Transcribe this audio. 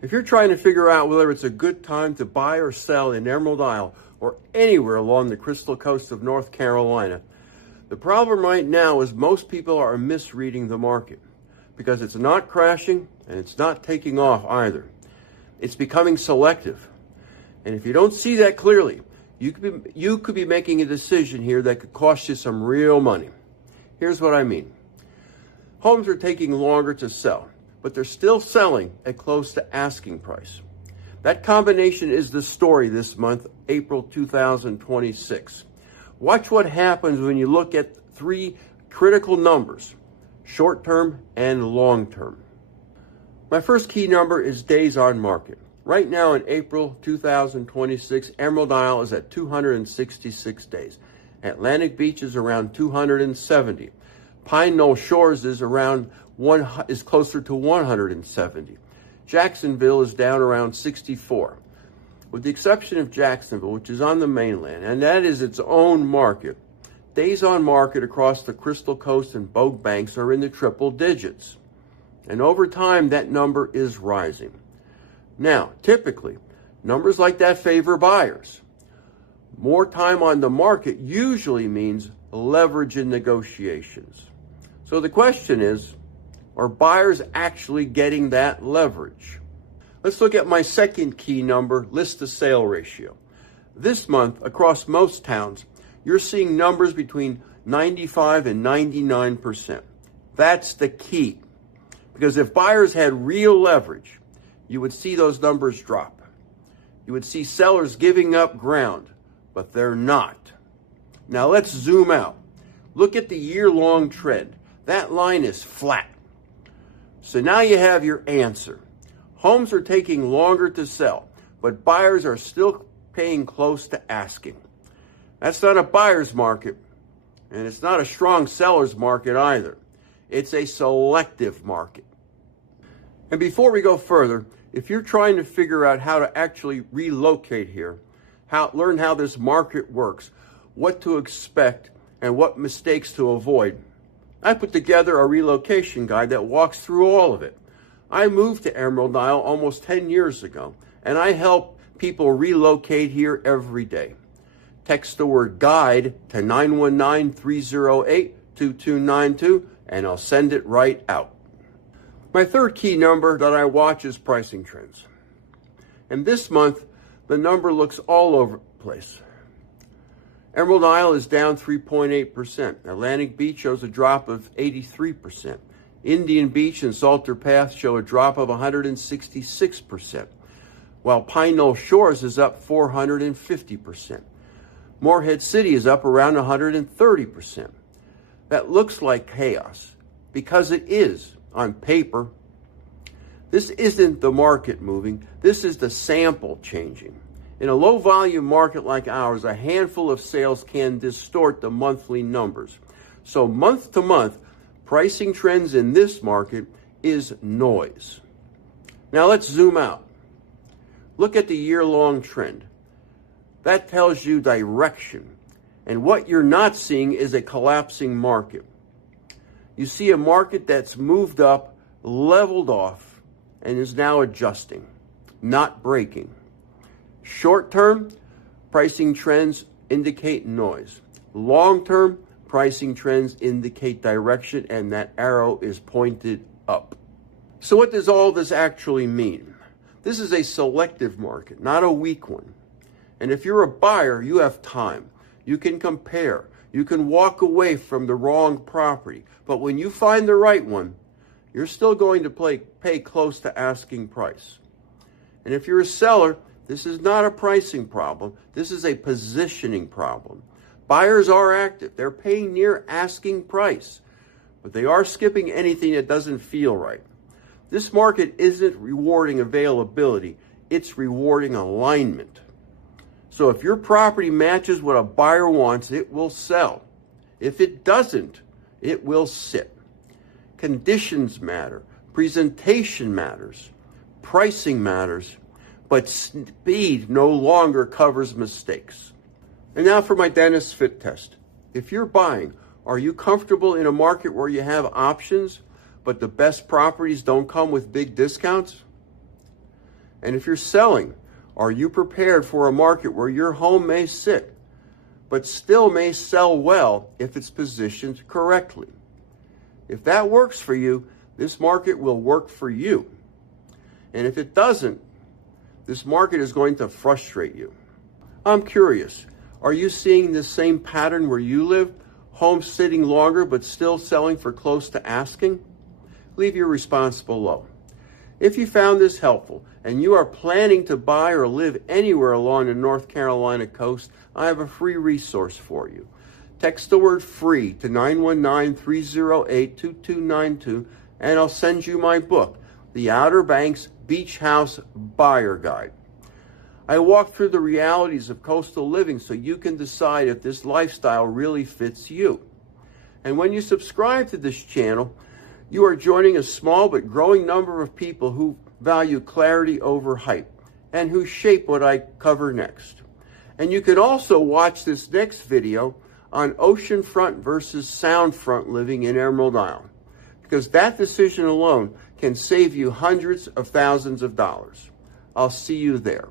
If you're trying to figure out whether it's a good time to buy or sell in Emerald Isle or anywhere along the Crystal Coast of North Carolina, the problem right now is most people are misreading the market because it's not crashing and it's not taking off either. It's becoming selective. And if you don't see that clearly, you could be making a decision here that could cost you some real money. Here's what I mean. Homes are taking longer to sell, but they're still selling at close to asking price. That combination is the story this month, April 2026. Watch what happens when you look at three critical numbers, short-term and long-term. My first key number is days on market. Right now in April 2026, Emerald Isle is at 266 days. Atlantic Beach is around 270. Pine Knoll Shores is closer to 170. Jacksonville is down around 64. With the exception of Jacksonville, which is on the mainland, and that is its own market, days on market across the Crystal Coast and Bogue Banks are in the triple digits. And over time, that number is rising. Now, typically, numbers like that favor buyers. More time on the market usually means leverage in negotiations. So the question is, are buyers actually getting that leverage? Let's look at my second key number, list to sale ratio. This month, across most towns, you're seeing numbers between 95 and 99%. That's the key. Because if buyers had real leverage, you would see those numbers drop. You would see sellers giving up ground, but they're not. Now let's zoom out. Look at the year-long trend. That line is flat. So now you have your answer. Homes are taking longer to sell, but buyers are still paying close to asking. That's not a buyer's market, and it's not a strong seller's market either. It's a selective market. And before we go further, if you're trying to figure out how to actually relocate here, learn how this market works, what to expect, and what mistakes to avoid, I put together a relocation guide that walks through all of it. I moved to Emerald Isle almost 10 years ago, and I help people relocate here every day. Text the word guide to 919-308-2292, and I'll send it right out. My third key number that I watch is pricing trends. And this month, the number looks all over the place. Emerald Isle is down 3.8%. Atlantic Beach shows a drop of 83%. Indian Beach and Salter Path show a drop of 166%, while Pine Knoll Shores is up 450%. Morehead City is up around 130%. That looks like chaos, because it is. On paper, this isn't the market moving, this is the sample changing. In a low volume market like ours, a handful of sales can distort the monthly numbers. So month to month, pricing trends in this market is noise. Now let's zoom out. Look at the year-long trend. That tells you direction. And what you're not seeing is a collapsing market. You see a market that's moved up, leveled off, and is now adjusting, not breaking. Short-term, pricing trends indicate noise. Long-term, pricing trends indicate direction, and that arrow is pointed up. So what does all this actually mean? This is a selective market, not a weak one. And if you're a buyer, you have time. You can compare. You can walk away from the wrong property. But when you find the right one, you're still going to pay close to asking price. And if you're a seller, this is not a pricing problem. This is a positioning problem. Buyers are active. They're paying near asking price, but they are skipping anything that doesn't feel right. This market isn't rewarding availability. It's rewarding alignment. So if your property matches what a buyer wants, it will sell. If it doesn't, it will sit. Conditions matter. Presentation matters. Pricing matters. But speed no longer covers mistakes. And now for my Denis Fit Test. If you're buying, are you comfortable in a market where you have options, but the best properties don't come with big discounts? And if you're selling, are you prepared for a market where your home may sit, but still may sell well if it's positioned correctly? If that works for you, this market will work for you. And if it doesn't, this market is going to frustrate you. I'm curious, are you seeing this same pattern where you live? Homes sitting longer but still selling for close to asking? Leave your response below. If you found this helpful and you are planning to buy or live anywhere along the North Carolina coast, I have a free resource for you. Text the word FREE to 919-308-2292 and I'll send you my book, The Outer Banks Beach House Buyer Guide. I walk through the realities of coastal living so you can decide if this lifestyle really fits you. And when you subscribe to this channel, you are joining a small but growing number of people who value clarity over hype and who shape what I cover next. And you can also watch this next video on oceanfront versus soundfront living in Emerald Isle, because that decision alone can save you hundreds of thousands of dollars. I'll see you there.